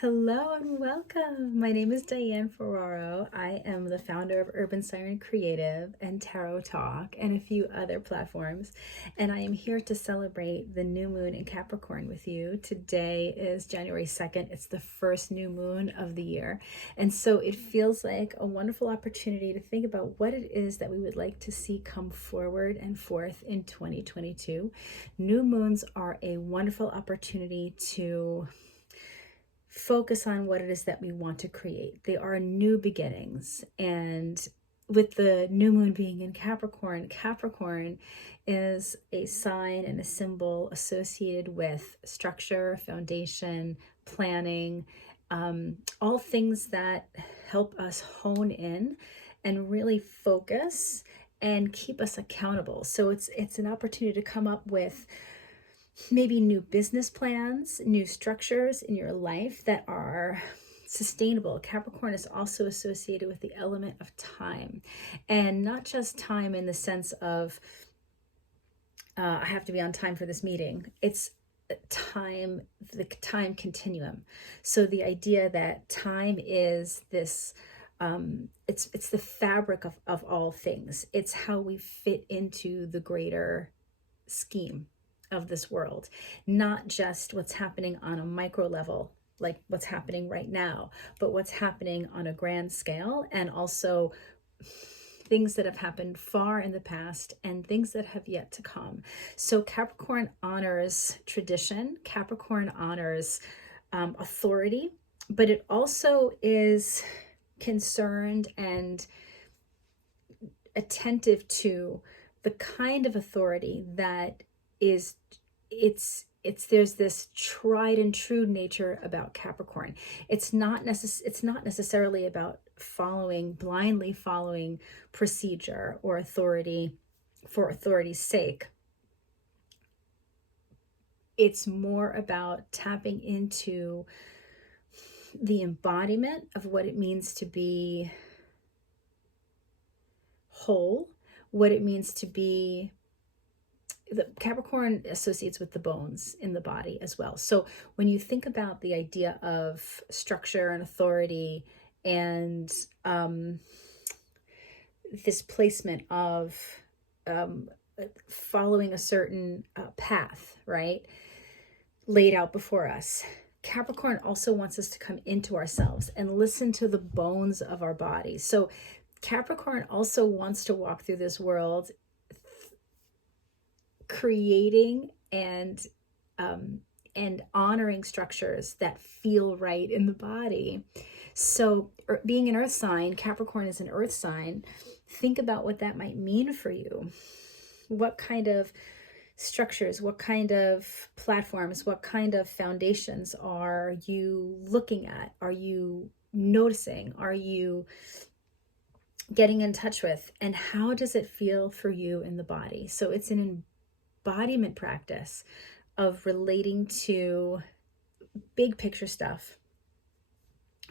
Hello and welcome. My name is Diane Ferraro. I am the founder of Urban Siren Creative and Tarot Talk and a few other platforms. And I am here to celebrate the new moon in Capricorn with you. Today is January 2nd. It's the first new moon of the year. And so it feels like a wonderful opportunity to think about what it is that we would like to see come forward and forth in 2022. New moons are a wonderful opportunity to focus on what it is that we want to create. They are new beginnings. And with the new moon being in Capricorn, Capricorn is a sign and a symbol associated with structure, foundation, planning, all things that help us hone in and really focus and keep us accountable. So it's an opportunity to come up with maybe new business plans, new structures in your life that are sustainable. Capricorn is also associated with the element of time, and not just time in the sense of I have to be on time for this meeting. It's time, the time continuum. So the idea that time is this it's the fabric of all things. It's how we fit into the greater scheme of this world, not just what's happening on a micro level, like what's happening right now, but what's happening on a grand scale, and also things that have happened far in the past and things that have yet to come. So Capricorn honors tradition, Capricorn honors authority, but it also is concerned and attentive to the kind of authority that is there's this tried and true nature about Capricorn. It's not necessarily about blindly following procedure or authority for authority's sake. It's more about tapping into the embodiment of what it means to be whole, what it means to be. The Capricorn associates with the bones in the body as well. So when you think about the idea of structure and authority and this placement of following a certain path, right, laid out before us, Capricorn also wants us to come into ourselves and listen to the bones of our bodies. So Capricorn also wants to walk through this world creating and honoring structures that feel right in the body. So being an earth sign, Capricorn is an earth sign. Think about what that might mean for you. What kind of structures, what kind of platforms, what kind of foundations are you looking at? Are you noticing? Are you getting in touch with? And how does it feel for you in the body? So it's an embodiment practice of relating to big picture stuff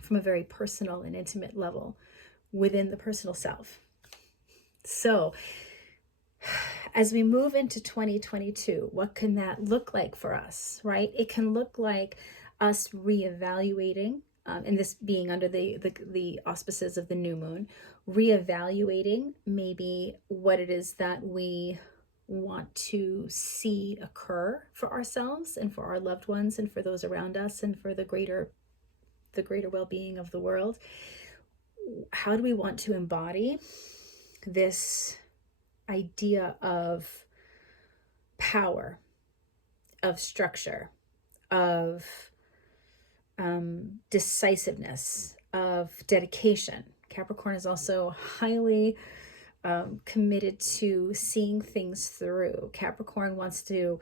from a very personal and intimate level within the personal self. So as we move into 2022, what can that look like for us, right? It can look like us reevaluating, and this being under the auspices of the new moon, reevaluating maybe what it is that we want to see occur for ourselves and for our loved ones and for those around us and for the greater well-being of the world. How do we want to embody this idea of power, of structure, of decisiveness, of dedication? Capricorn is also highly committed to seeing things through. Capricorn wants to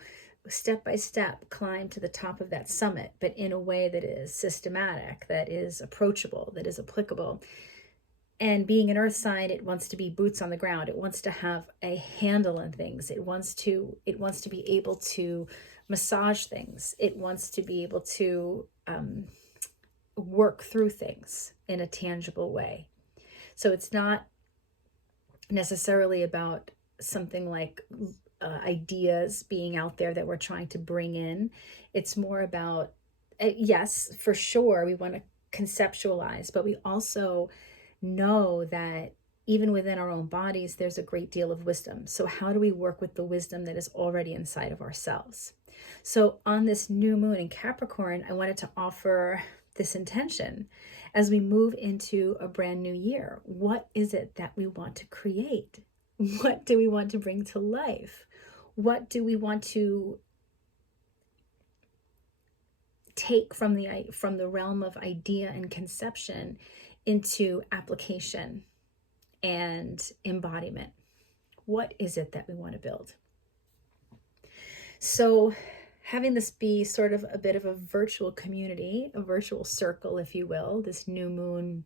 step by step climb to the top of that summit, but in a way that is systematic, that is approachable, that is applicable. And being an earth sign, it wants to be boots on the ground. It wants to have a handle on things. It wants to be able to massage things. It wants to be able to work through things in a tangible way. So it's not necessarily about something like ideas being out there that we're trying to bring in. It's more about yes, for sure, we want to conceptualize, but we also know that even within our own bodies, there's a great deal of wisdom. So how do we work with the wisdom that is already inside of ourselves? So on this new moon in Capricorn, I wanted to offer this intention as we move into a brand new year. What is it that we want to create? What do we want to bring to life? What do we want to take from the realm of idea and conception into application and embodiment? What is it that we want to build? So having this be sort of a bit of a virtual community, a virtual circle, if you will, this new moon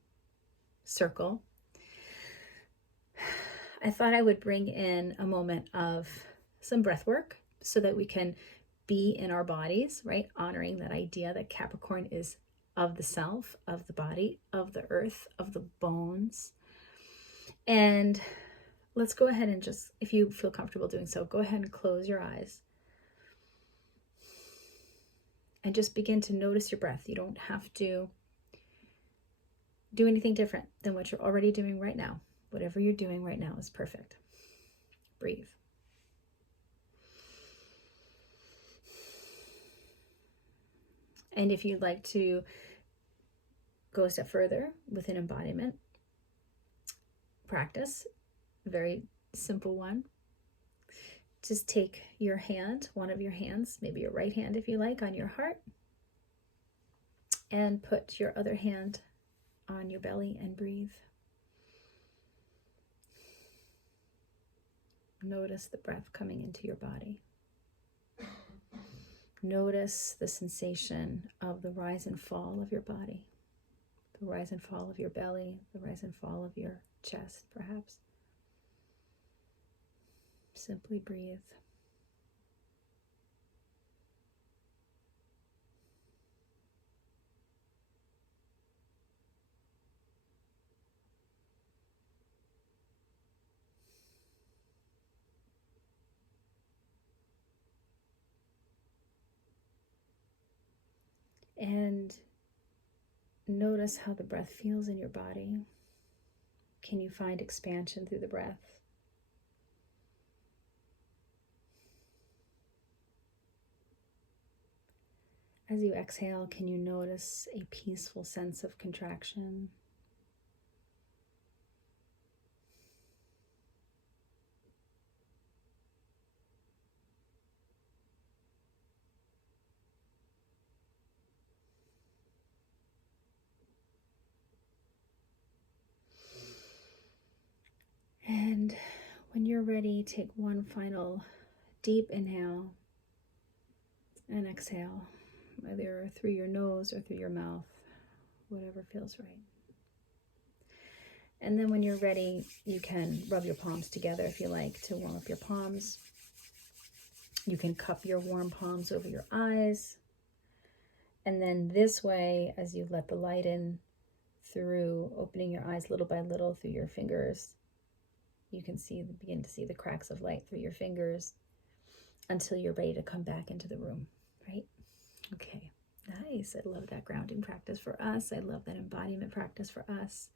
circle, I thought I would bring in a moment of some breath work so that we can be in our bodies, right? Honoring that idea that Capricorn is of the self, of the body, of the earth, of the bones. And let's go ahead and just, if you feel comfortable doing so, go ahead and close your eyes. And just begin to notice your breath. You don't have to do anything different than what you're already doing right now. Whatever you're doing right now is perfect. Breathe. And if you'd like to go a step further with an embodiment practice, very simple one. Just take your hand, one of your hands, maybe your right hand if you like, on your heart, and put your other hand on your belly and breathe. Notice the breath coming into your body. Notice the sensation of the rise and fall of your body, the rise and fall of your belly, the rise and fall of your chest, perhaps. Simply breathe. And notice how the breath feels in your body. Can you find expansion through the breath? As you exhale, can you notice a peaceful sense of contraction? And when you're ready, take one final deep inhale and exhale, either through your nose or through your mouth, whatever feels right. And then when you're ready, you can rub your palms together if you like to warm up your palms. You can cup your warm palms over your eyes. And then this way, as you let the light in through opening your eyes little by little through your fingers, you can begin to see the cracks of light through your fingers until you're ready to come back into the room, right? Okay, nice. I love that grounding practice for us. I love that embodiment practice for us.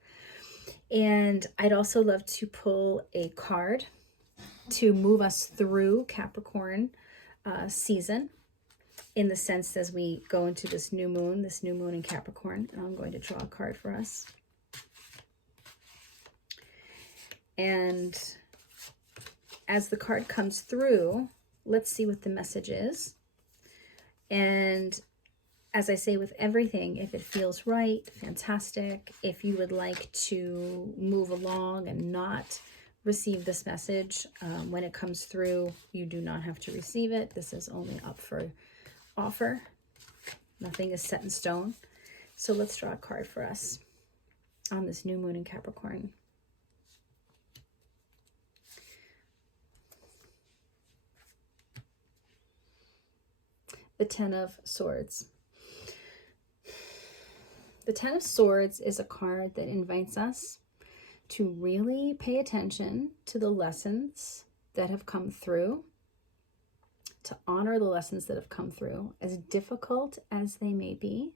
And I'd also love to pull a card to move us through Capricorn season, in the sense as we go into this new moon in Capricorn. And I'm going to draw a card for us. And as the card comes through, let's see what the message is. And as I say with everything, if it feels right, fantastic. If you would like to move along and not receive this message when it comes through, you do not have to receive it. This is only up for offer. Nothing is set in stone. So let's draw a card for us on this new moon in Capricorn. The Ten of Swords. The Ten of Swords is a card that invites us to really pay attention to the lessons that have come through, to honor the lessons that have come through, as difficult as they may be,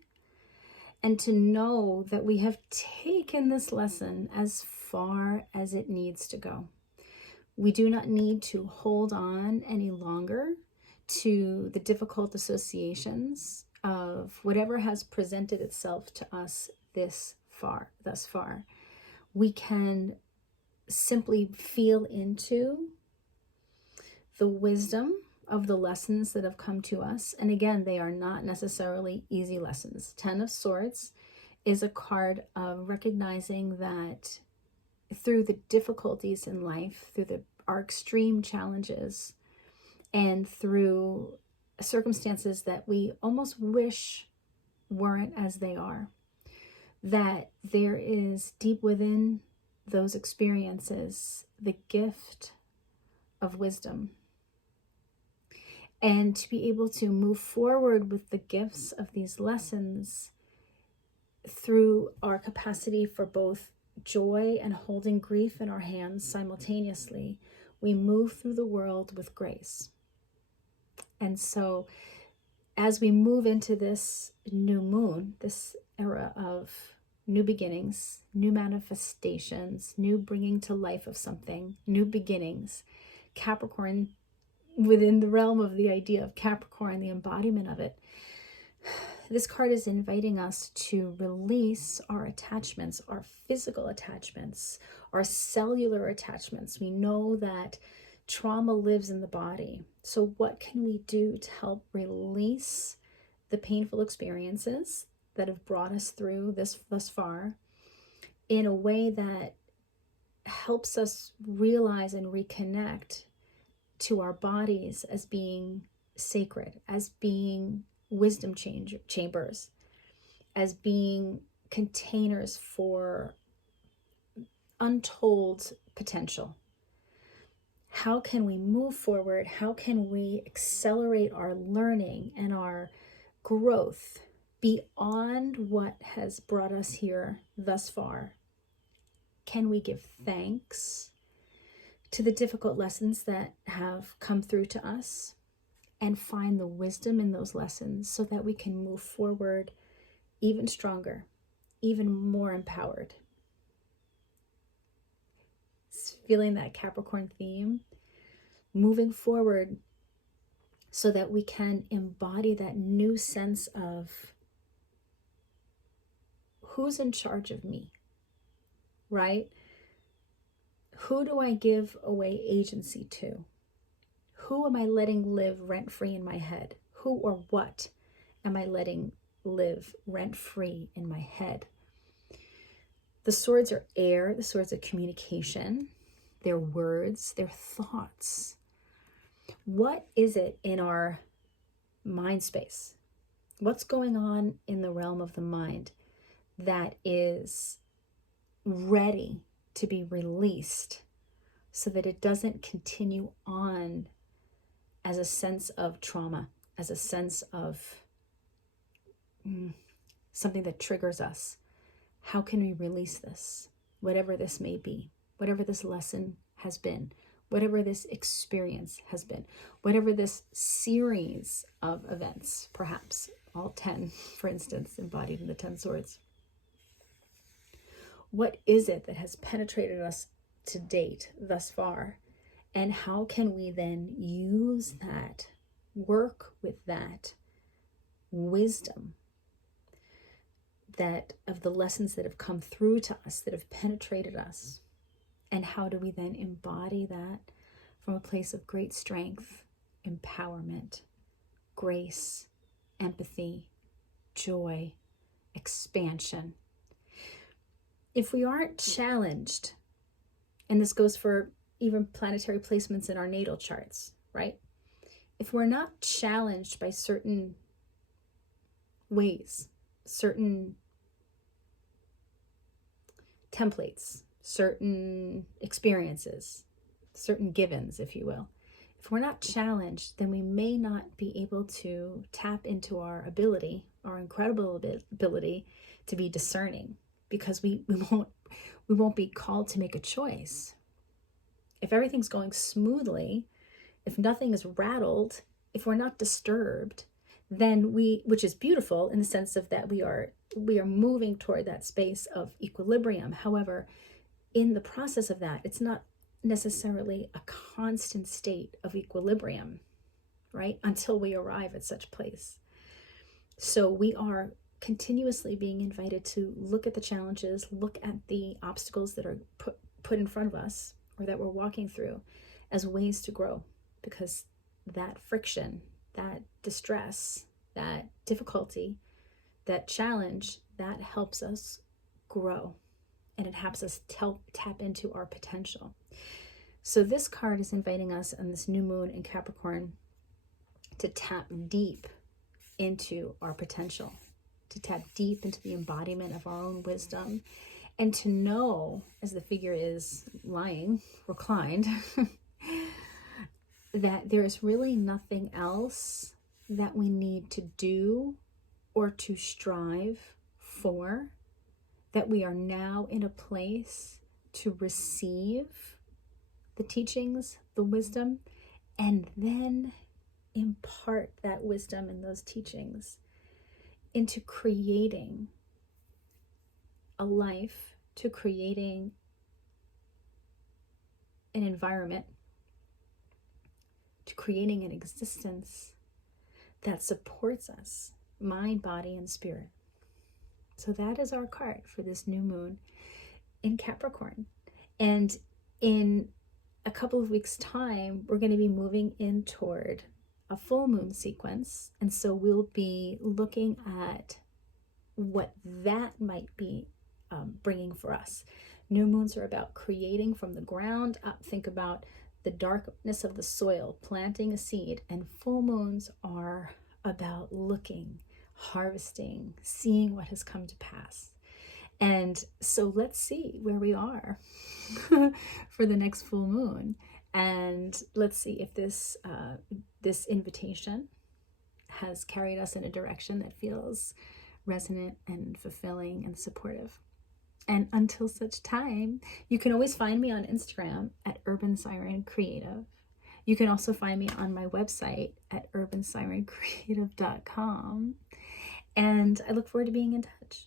and to know that we have taken this lesson as far as it needs to go. We do not need to hold on any longer to the difficult associations of whatever has presented itself to us thus far. We can simply feel into the wisdom of the lessons that have come to us. And again, they are not necessarily easy lessons. 10 of Swords is a card of recognizing that through the difficulties in life, through our extreme challenges, and through circumstances that we almost wish weren't as they are, that there is deep within those experiences the gift of wisdom. And to be able to move forward with the gifts of these lessons through our capacity for both joy and holding grief in our hands simultaneously, we move through the world with grace. And so as we move into this new moon, this era of new beginnings, new manifestations, new bringing to life of something, new beginnings, Capricorn, within the realm of the idea of Capricorn, the embodiment of it, this card is inviting us to release our attachments, our physical attachments, our cellular attachments. We know that trauma lives in the body. So what can we do to help release the painful experiences that have brought us through this thus far in a way that helps us realize and reconnect to our bodies as being sacred, as being wisdom chambers, as being containers for untold potential? How can we move forward? How can we accelerate our learning and our growth beyond what has brought us here thus far? Can we give thanks to the difficult lessons that have come through to us and find the wisdom in those lessons so that we can move forward even stronger, even more empowered? Feeling that Capricorn theme, moving forward so that we can embody that new sense of who's in charge of me, right? Who do I give away agency to? Who am I letting live rent-free in my head? Who or what am I letting live rent-free in my head? The swords are air, the swords are communication, their words, their thoughts. What is it in our mind space? What's going on in the realm of the mind that is ready to be released so that it doesn't continue on as a sense of trauma, as a sense of something that triggers us? How can we release this, whatever this may be, whatever this lesson has been, whatever this experience has been, whatever this series of events, perhaps all 10, for instance, embodied in the 10 swords? What is it that has penetrated us to date thus far? And how can we then use that, work with that wisdom that of the lessons that have come through to us, that have penetrated us? And how do we then embody that from a place of great strength, empowerment, grace, empathy, joy, expansion? If we aren't challenged, and this goes for even planetary placements in our natal charts, right? If we're not challenged by certain ways, certain templates, certain experiences, certain givens, if you will, if we're not challenged, then we may not be able to tap into our ability, our incredible ability to be discerning, because we won't be called to make a choice. If everything's going smoothly, if nothing is rattled, if we're not disturbed, then which is beautiful in the sense of that we are moving toward that space of equilibrium. However, in the process of that, it's not necessarily a constant state of equilibrium, right? Until we arrive at such place. So we are continuously being invited to look at the challenges, look at the obstacles that are put in front of us or that we're walking through as ways to grow, because that friction, that distress, that difficulty, that challenge, that helps us grow, and it helps us tap into our potential. So this card is inviting us on this new moon in Capricorn to tap deep into our potential, to tap deep into the embodiment of our own wisdom, and to know, as the figure is lying, reclined, that there is really nothing else that we need to do or to strive for, that we are now in a place to receive the teachings, the wisdom, and then impart that wisdom and those teachings into creating a life, to creating an environment, to creating an existence that supports us, mind, body, and spirit. So that is our card for this new moon in Capricorn. And in a couple of weeks' time, we're going to be moving in toward a full moon sequence. And so we'll be looking at what that might be bringing for us. New moons are about creating from the ground up. Think about the darkness of the soil, planting a seed. And full moons are about looking, harvesting, seeing what has come to pass. And so let's see where we are for the next full moon. And let's see if this invitation has carried us in a direction that feels resonant and fulfilling and supportive. And until such time, you can always find me on Instagram at Urban Siren Creative. You can also find me on my website at urbansirencreative.com. And I look forward to being in touch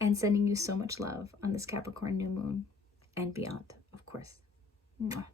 and sending you so much love on this Capricorn new moon and beyond, of course. Mwah.